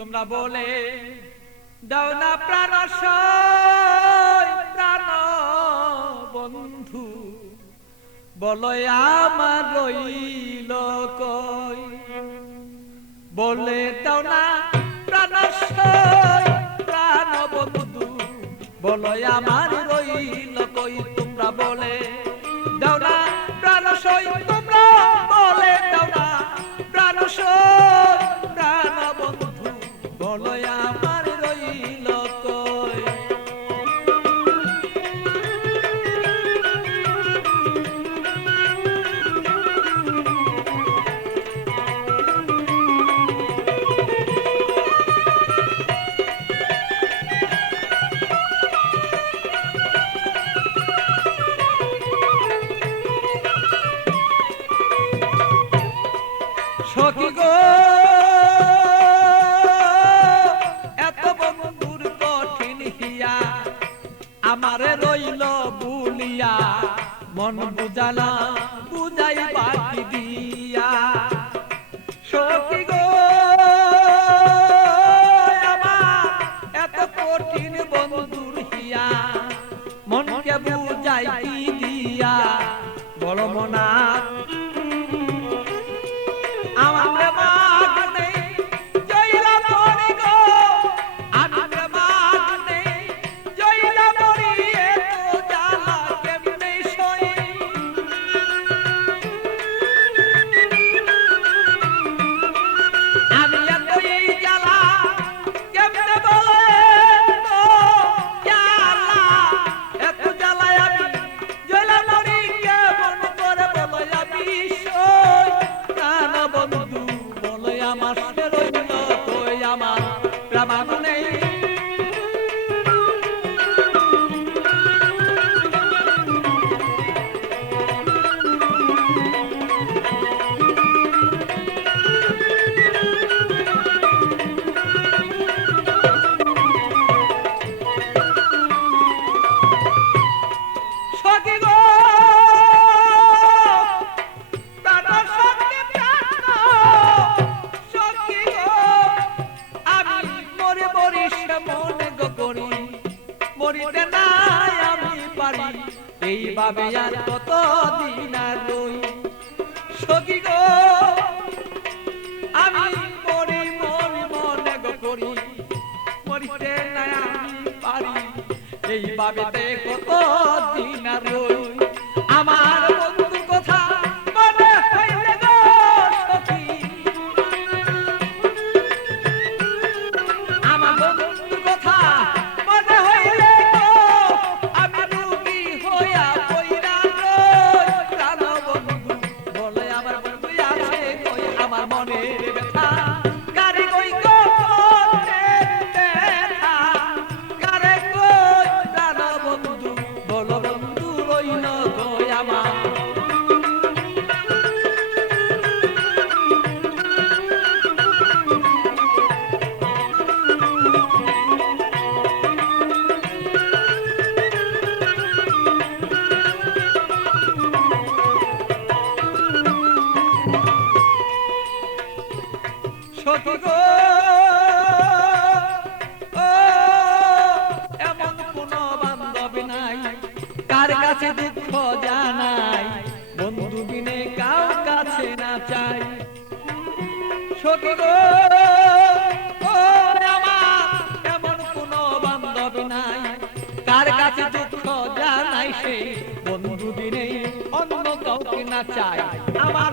তোমরা বলে দাও না প্রাণ প্রাণ বন্ধু, বলো আমার রইল কই। বলে দাও না প্রাণ প্রাণ বন্ধু, বলো আমার রইল কই। তোমরা বলে দাও না প্রাণ তোমরা বলে দাও না প্রাণ প্রাণ বন্ধু, বলো আমার রইল কই। সখী গো এত বন্ধুর কঠিন হিয়া, আমারে রইল বুলিয়া, মন বুঝালা বুঝাই বাকি দিয়া। সখী গো আমার এত কঠিন বন্ধুর হিয়া, মনকে বুঝাই কি দিয়া। বড় মনা মরিতে নাই আমি পারি, এইভাবে আর কত দিন আর রই। সখী গো আমি মরি মরি মনে গো করি, মরিতে নাই আমি পারি, এইভাবে কত দিন আর রই। আমার বন্ধুর কথা মনে হইলে গো সখী, আমার বন্ধুর কথা মনে হইলে আমি রোগী হইয়া পইরা রই। প্রাণ বন্ধু বলে আমার বন্ধু আছে কই, আমার মনের ব্যথা কারে কই গো ব্যথা কারে কই। প্রাণ বন্ধু বলো বন্ধু রইল কই আমার। সখী গো এমন কোন বান্ধব নাই, কার কাছে দুঃখ জানাই, বন্ধু বিনে কার কাছে না চাই। সখী গো আমার এমন কোন বান্ধব নাই, কার কাছে দুঃখ জানাই, সে বন্ধু বিনে অন্য কাউকে না চাই। আমার